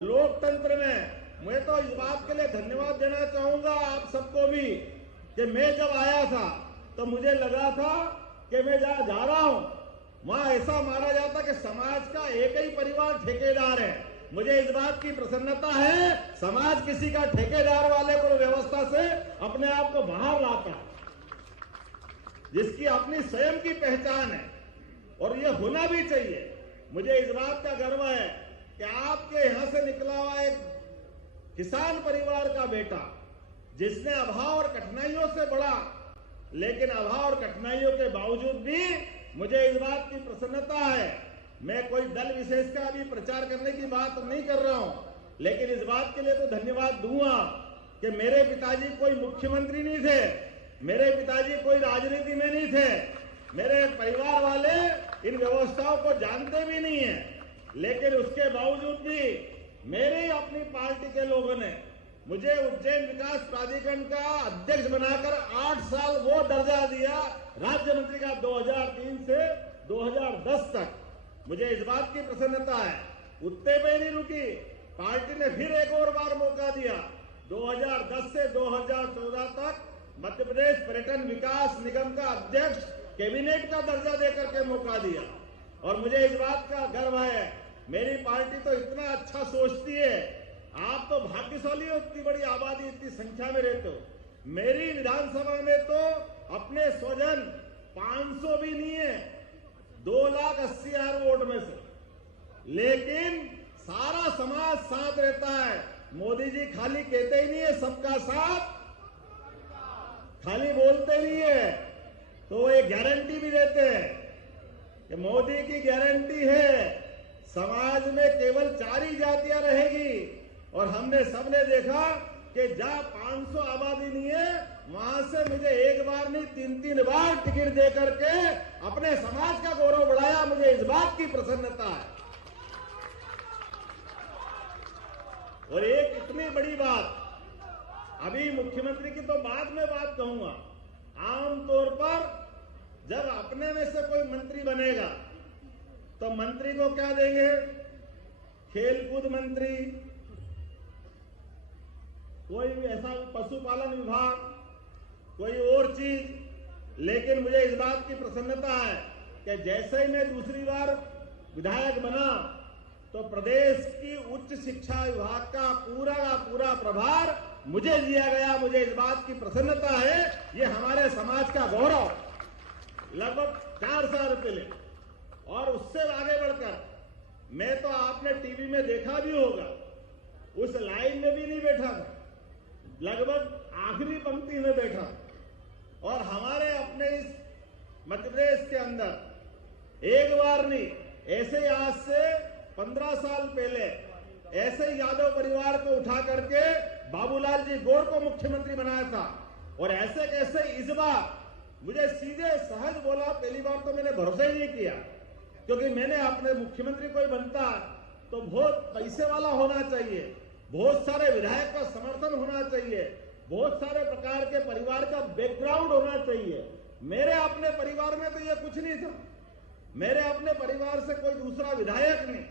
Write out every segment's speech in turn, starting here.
लोकतंत्र में मैं तो इस बात के लिए धन्यवाद देना चाहूंगा आप सबको भी कि मैं जब आया था तो मुझे लगा था कि मैं जहां जा रहा हूं वहां ऐसा माना जाता कि समाज का एक ही परिवार ठेकेदार है। मुझे इस बात की प्रसन्नता है समाज किसी का ठेकेदार वाले को व्यवस्था से अपने आप को बाहर लाता है, जिसकी अपनी स्वयं की पहचान है और ये होना भी चाहिए। मुझे इस बात का गर्व है कि आपके यहां से निकला हुआ एक किसान परिवार का बेटा जिसने अभाव और कठिनाइयों से बढ़ा, लेकिन अभाव और कठिनाइयों के बावजूद भी मुझे इस बात की प्रसन्नता है। मैं कोई दल विशेष का भी प्रचार करने की बात नहीं कर रहा हूं, लेकिन इस बात के लिए तो धन्यवाद दूंगा कि मेरे पिताजी कोई मुख्यमंत्री नहीं थे, मेरे पिताजी कोई राजनीति में नहीं थे, मेरे परिवार वाले इन व्यवस्थाओं को जानते भी नहीं है, लेकिन उसके बावजूद भी मेरे अपनी पार्टी के लोगों ने मुझे उज्जैन विकास प्राधिकरण का अध्यक्ष बनाकर 8 साल वो दर्जा दिया राज्य मंत्री का 2003 से 2010 तक। मुझे इस बात की प्रसन्नता है उतने पे नहीं रुकी, पार्टी ने फिर एक और बार मौका दिया। 2010 से 2014 तक मध्य प्रदेश पर्यटन विकास निगम का अध्यक्ष कैबिनेट का दर्जा देकर के मौका दिया। और मुझे इस बात का गर्व है मेरी पार्टी तो इतना अच्छा सोचती है। आप तो भाग्यशाली हो, इतनी बड़ी आबादी इतनी संख्या में रहते हो। मेरी विधानसभा में तो अपने स्वजन 500 भी नहीं है 2,80,000 वोट में से, लेकिन सारा समाज साथ रहता है। मोदी जी खाली कहते ही नहीं है सबका साथ, खाली बोलते नहीं है, तो वो एक गारंटी भी देते हैं कि मोदी की गारंटी है समाज में केवल 4 ही जातियां रहेगी। और हमने सबने देखा कि जहां 500 आबादी नहीं है वहां से मुझे एक बार नहीं 3-3 बार टिकट दे करके अपने समाज का गौरव बढ़ाया। मुझे इस बात की प्रसन्नता है। और एक इतनी बड़ी बात, अभी मुख्यमंत्री की तो बाद में बात कहूंगा, आमतौर पर जब अपने में से कोई मंत्री बनेगा तो मंत्री को क्या देंगे? खेलकूद मंत्री, कोई भी ऐसा पशुपालन विभाग, कोई और चीज। लेकिन मुझे इस बात की प्रसन्नता है कि जैसे ही मैं दूसरी बार विधायक बना तो प्रदेश की उच्च शिक्षा विभाग का पूरा प्रभार मुझे दिया गया। मुझे इस बात की प्रसन्नता है, ये हमारे समाज का गौरव। लगभग 4 साल पहले और उससे आगे बढ़कर मैं तो आपने टीवी में देखा भी होगा, उस लाइन में भी नहीं बैठा था, लगभग आखिरी पंक्ति में बैठा। और हमारे अपने इस मध्य प्रदेश के अंदर एक बार नहीं, ऐसे ही आज से 15 साल पहले ऐसे ही यादव परिवार को उठा करके बाबूलाल जी गौर को मुख्यमंत्री बनाया था। और ऐसे कैसे इस बार मुझे सीधे सहज बोला, पहली बार तो मैंने भरोसा ही नहीं किया, क्योंकि मैंने अपने मुख्यमंत्री कोई बनता तो बहुत पैसे वाला होना चाहिए, बहुत सारे विधायक का समर्थन होना चाहिए, बहुत सारे प्रकार के परिवार का बैकग्राउंड होना चाहिए। मेरे अपने परिवार में तो ये कुछ नहीं था। मेरे अपने परिवार से कोई दूसरा विधायक नहीं,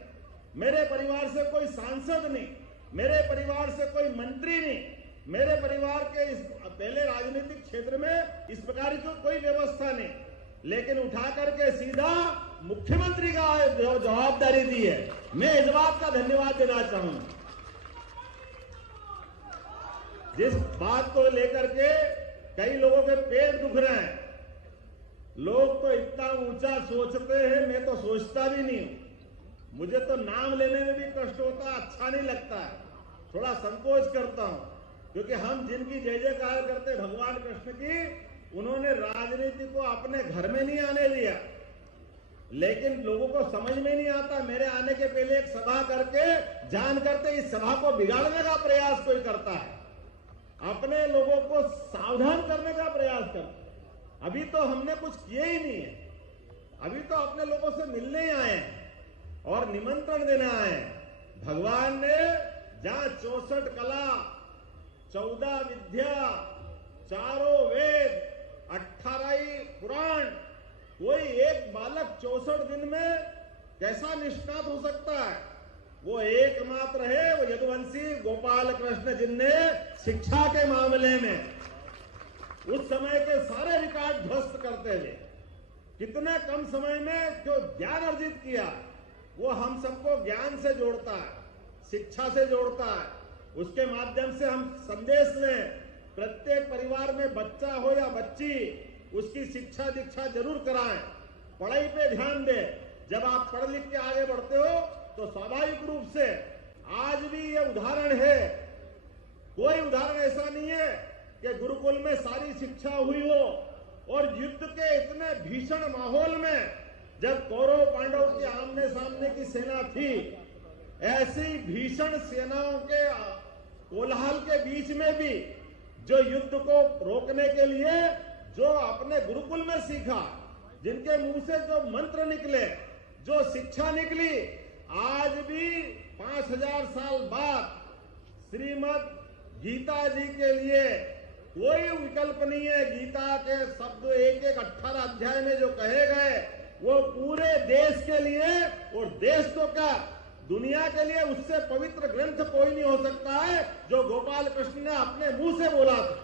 मेरे परिवार से कोई सांसद नहीं, मेरे परिवार से कोई मंत्री नहीं, मेरे परिवार के इस पहले राजनीतिक क्षेत्र में इस प्रकार की कोई व्यवस्था नहीं, लेकिन उठा करके सीधा मुख्यमंत्री का जवाबदारी दी है। मैं इस बात का धन्यवाद देना चाहूंगा। जिस बात को लेकर के कई लोगों के पेट दुख रहे हैं, लोग तो इतना ऊंचा सोचते हैं, मैं तो सोचता भी नहीं हूं। मुझे तो नाम लेने में भी कष्ट होता है, अच्छा नहीं लगता है, थोड़ा संकोच करता हूं, क्योंकि हम जिनकी जय जयकार करते भगवान कृष्ण की, उन्होंने राजनीति को अपने घर में नहीं आने दिया। लेकिन लोगों को समझ में नहीं आता, मेरे आने के पहले एक सभा करके जान करते इस सभा को बिगाड़ने का प्रयास कोई करता है, अपने लोगों को सावधान करने का प्रयास करता है। अभी तो हमने कुछ किए ही नहीं है, अभी तो अपने लोगों से मिलने ही आए हैं और निमंत्रण देने आए हैं। भगवान ने जहां 64 कला, 14 विद्या, 4 वेद, 18 पुराण, कोई एक बालक 64 दिन में कैसा निष्णात हो सकता है? वो एकमात्र है, वो यदुवंशी गोपाल कृष्ण, जिनने शिक्षा के मामले में उस समय के सारे रिकॉर्ड ध्वस्त करते हुए कितने कम समय में जो ज्ञान अर्जित किया, वो हम सबको ज्ञान से जोड़ता है, शिक्षा से जोड़ता है। उसके माध्यम से हम संदेश लें, प्रत्येक परिवार में बच्चा हो या बच्ची, उसकी शिक्षा दीक्षा जरूर कराएं, पढ़ाई पे ध्यान दें। जब आप पढ़ लिख के आगे बढ़ते हो तो स्वाभाविक रूप से आज भी ये उदाहरण है, कोई उदाहरण ऐसा नहीं है कि गुरुकुल में सारी शिक्षा हुई हो। और युद्ध के इतने भीषण माहौल में जब कौरव पांडव के आमने सामने की सेना थी, ऐसी भीषण सेनाओं के कोलाहल के बीच में भी जो युद्ध को रोकने के लिए जो अपने गुरुकुल में सीखा, जिनके मुंह से जो मंत्र निकले, जो शिक्षा निकली, आज भी 5000 साल बाद श्रीमद् गीता जी के लिए कोई विकल्प नहीं है। गीता के शब्द एक 18 अध्याय में जो कहे गए, वो पूरे देश के लिए, और देश तो क्या, दुनिया के लिए उससे पवित्र ग्रंथ कोई नहीं हो सकता है जो गोपाल कृष्ण ने अपने मुंह से बोला था।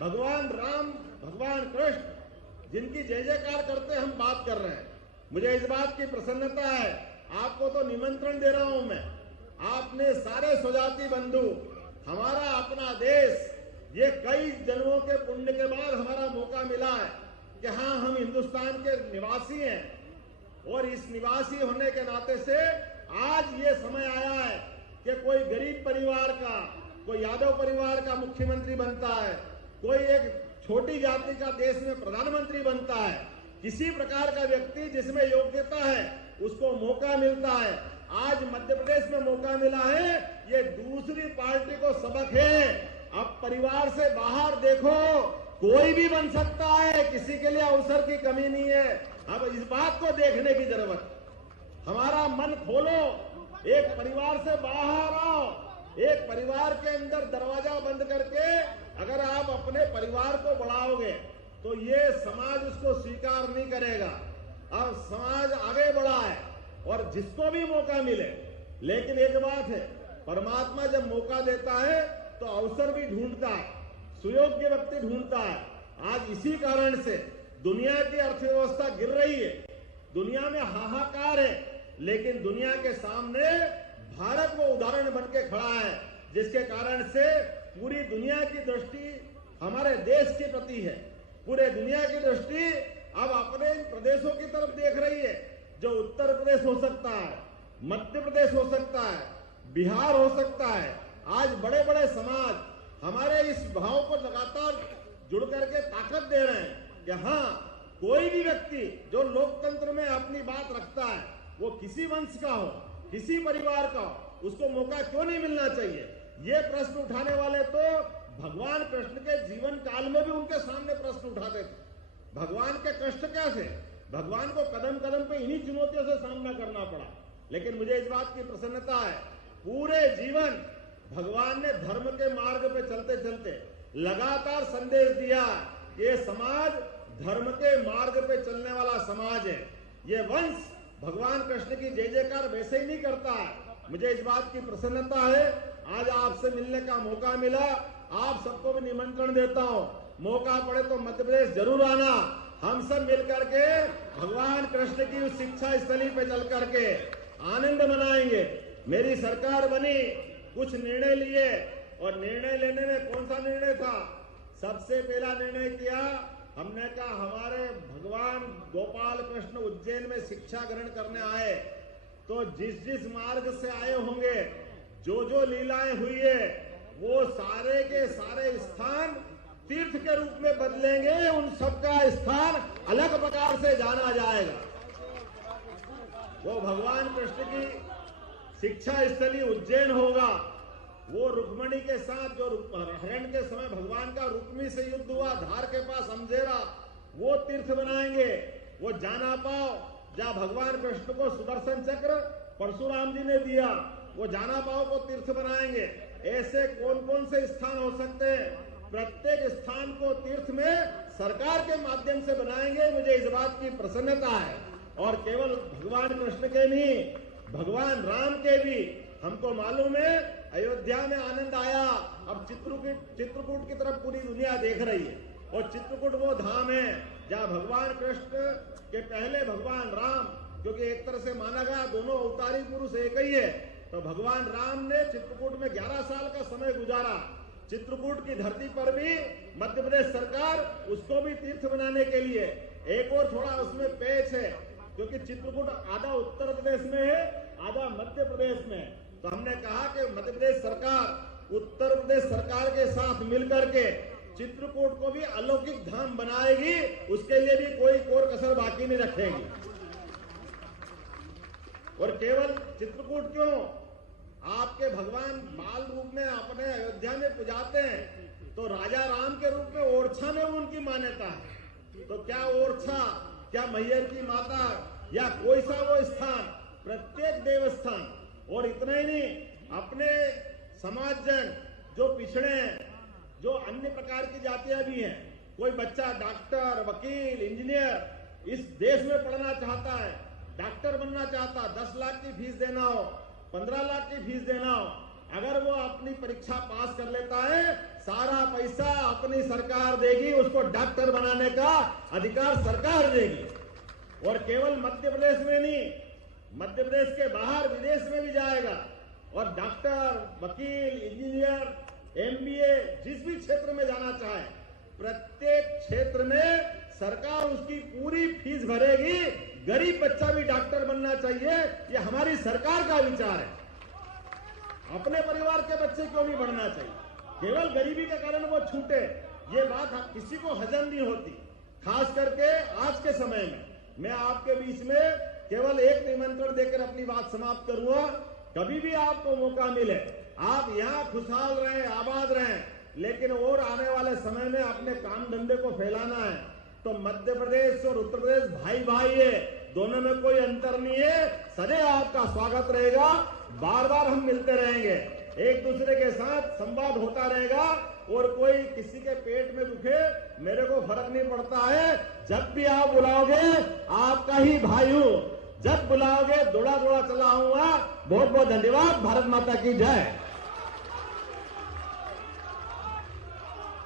भगवान राम, भगवान कृष्ण, जिनकी जय जयकार करते हम बात कर रहे हैं, मुझे इस बात की प्रसन्नता है। आपको तो निमंत्रण दे रहा हूं मैं, आपने सारे स्वजाति बंधु, हमारा अपना देश, ये कई जन्मों के पुण्य के बाद हमारा मौका मिला है कि हाँ, हम हिंदुस्तान के निवासी हैं, और इस निवासी होने के नाते से आज ये समय आया है कि कोई गरीब परिवार का, कोई यादव परिवार का मुख्यमंत्री बनता है, कोई एक छोटी जाति का देश में प्रधानमंत्री बनता है। किसी प्रकार का व्यक्ति जिसमें योग्यता है उसको मौका मिलता है। आज मध्य प्रदेश में मौका मिला है, ये दूसरी पार्टी को सबक है। अब परिवार से बाहर देखो, कोई भी बन सकता है, किसी के लिए अवसर की कमी नहीं है। अब इस बात को देखने की जरूरत, हमारा मन खोलो, एक परिवार से बाहर आओ, एक परिवार के अंदर दरवाजा बंद करके अगर आप अपने परिवार को बढ़ाओगे तो ये समाज उसको स्वीकार नहीं करेगा। अब समाज आगे बढ़ा है और जिसको भी मौका मिले, लेकिन एक बात है, परमात्मा जब मौका देता है तो अवसर भी ढूंढता है, सुयोग्य व्यक्ति ढूंढता है। आज इसी कारण से दुनिया की अर्थव्यवस्था गिर रही है, दुनिया में हाहाकार है, लेकिन दुनिया के सामने भारत वो उदाहरण बन के खड़ा है, जिसके कारण से पूरी दुनिया की दृष्टि हमारे देश के प्रति है। पूरे दुनिया की दृष्टि अब अपने इन प्रदेशों की तरफ देख रही है, जो उत्तर प्रदेश हो सकता है, मध्य प्रदेश हो सकता है, बिहार हो सकता है। आज बड़े बड़े समाज हमारे इस भाव को लगातार जुड़ करके ताकत दे रहे हैं कि हाँ, कोई भी व्यक्ति जो लोकतंत्र में अपनी बात रखता है, वो किसी वंश का हो, किसी परिवार का हो, उसको मौका क्यों नहीं मिलना चाहिए। ये प्रश्न उठाने वाले तो भगवान कृष्ण के जीवन काल में भी उनके सामने प्रश्न उठाते थे। भगवान के कष्ट क्या थे, भगवान को कदम कदम पे इन्हीं चुनौतियों से सामना करना पड़ा। लेकिन मुझे इस बात की प्रसन्नता है, पूरे जीवन भगवान ने धर्म के मार्ग पे चलते चलते लगातार संदेश दिया, ये समाज धर्म के मार्ग पे चलने वाला समाज है। ये वंश भगवान कृष्ण की जय जयकार वैसे ही नहीं करता है। मुझे इस बात की प्रसन्नता है, आज आपसे मिलने का मौका मिला। आप सबको भी निमंत्रण देता हूँ, मौका पड़े तो मध्य प्रदेश जरूर आना। हम सब मिलकर के भगवान कृष्ण की उस शिक्षा स्थली पे चल करके आनंद मनाएंगे। मेरी सरकार बनी, कुछ निर्णय लिए, और निर्णय लेने में कौन सा निर्णय था, सबसे पहला निर्णय किया हमने कहा हमारे भगवान गोपाल कृष्ण उज्जैन में शिक्षा ग्रहण करने आए, तो जिस जिस मार्ग से आए होंगे, जो जो लीलाएं हुई है, वो सारे के सारे स्थान तीर्थ के रूप में बदलेंगे। उन सबका स्थान अलग प्रकार से जाना जाएगा। वो भगवान कृष्ण की शिक्षा स्थली उज्जैन होगा। वो रुक्मणी के साथ जो हरण के समय भगवान का रुक्मी से युद्ध हुआ, धार के पास अमजेरा, वो तीर्थ बनाएंगे। वो जाना पाओ जहाँ भगवान कृष्ण को सुदर्शन चक्र परशुराम जी ने दिया, वो जाना पाओ को तीर्थ बनाएंगे। ऐसे कौन कौन से स्थान हो सकते हैं, प्रत्येक स्थान को तीर्थ में सरकार के माध्यम से बनाएंगे। मुझे इस बात की प्रसन्नता है। और केवल भगवान कृष्ण के नहीं, भगवान राम के भी हमको मालूम है अयोध्या में आनंद आया। अब चित्रकूट की तरफ पूरी दुनिया देख रही है और चित्रकूट वो धाम है जहाँ भगवान कृष्ण के पहले भगवान राम, क्योंकि एक तरह से माना गया दोनों अवतारी पुरुष एक ही है, तो भगवान राम ने चित्रकूट में 11 साल का समय गुजारा। चित्रकूट की धरती पर भी मध्य प्रदेश सरकार उसको भी तीर्थ बनाने के लिए एक और थोड़ा उसमें पेच है, क्योंकि चित्रकूट आधा उत्तर प्रदेश में है, आधा मध्य प्रदेश में। तो हमने कहा कि मध्य प्रदेश सरकार उत्तर प्रदेश सरकार के साथ मिलकर के चित्रकूट को भी अलौकिक धाम बनाएगी, उसके लिए भी कोई कोर कसर बाकी नहीं रखेगी। और केवल चित्रकूट क्यों, आपके भगवान बाल रूप में अपने अयोध्या में पुजाते हैं, तो राजा राम के रूप में ओरछा में उनकी मान्यता है। तो क्या ओरछा, क्या मैहर की माता या कोई सा वो स्थान, प्रत्येक देवस्थान। और इतना ही नहीं, अपने समाज जन जो पिछड़े हैं, जो अन्य प्रकार की जातियां भी हैं, कोई बच्चा डॉक्टर, वकील, इंजीनियर इस देश में पढ़ना चाहता है, डॉक्टर बनना चाहता, 10 लाख की फीस देना हो, 15 लाख की फीस देना हो, अगर वो अपनी परीक्षा पास कर लेता है, सारा पैसा अपनी सरकार देगी, उसको डॉक्टर बनाने का अधिकार सरकार देगी। और केवल मध्य प्रदेश में नहीं, मध्य प्रदेश के बाहर विदेश में भी जाएगा और डॉक्टर, वकील, इंजीनियर, MBA जिस भी क्षेत्र में जाना चाहे, प्रत्येक क्षेत्र में सरकार उसकी पूरी फीस भरेगी। गरीब बच्चा भी डॉक्टर बनना चाहिए, ये हमारी सरकार का विचार है। अपने परिवार के बच्चे क्यों नहीं बढ़ना चाहिए, केवल गरीबी के कारण वो छूटे, ये बात किसी को हजम नहीं होती। खास करके आज के समय में मैं आपके बीच में केवल एक निमंत्रण देकर अपनी बात समाप्त करूंगा। कभी भी आपको मौका मिले, आप यहाँ खुशहाल रहें, आबाद रहें, लेकिन और आने वाले समय में अपने काम धंधे को फैलाना है तो मध्य प्रदेश और उत्तर प्रदेश भाई भाई है, दोनों में कोई अंतर नहीं है। सदैव आपका स्वागत रहेगा, बार बार हम मिलते रहेंगे, एक दूसरे के साथ संवाद होता रहेगा। और कोई किसी के पेट में दुखे, मेरे को फर्क नहीं पड़ता है, जब भी आप बुलाओगे आपका ही भाई हूं, जब बुलाओगे दौड़ा दौड़ा चला आऊंगा। बहुत बहुत धन्यवाद। भारत माता की जय।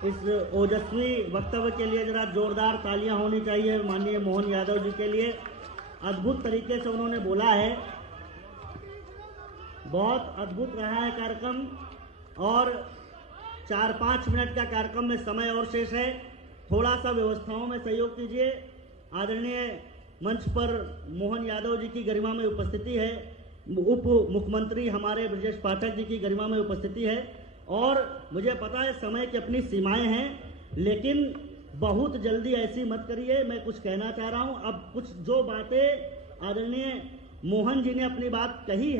इस ओजस्वी वक्तव्य के लिए जरा जोरदार तालियां होनी चाहिए माननीय मोहन यादव जी के लिए। अद्भुत तरीके से उन्होंने बोला है, बहुत अद्भुत रहा है कार्यक्रम और 4-5 मिनट का कार्यक्रम में समय और शेष है, थोड़ा सा व्यवस्थाओं में सहयोग कीजिए। आदरणीय मंच पर मोहन यादव जी की गरिमा में उपस्थिति है, उप मुख्यमंत्री हमारे ब्रजेश पाठक जी की गरिमा में उपस्थिति है और मुझे पता है समय की अपनी सीमाएं हैं, लेकिन बहुत जल्दी ऐसी मत करिए। मैं कुछ कहना चाह रहा हूं, अब कुछ जो बातें आदरणीय मोहन जी ने अपनी बात कही है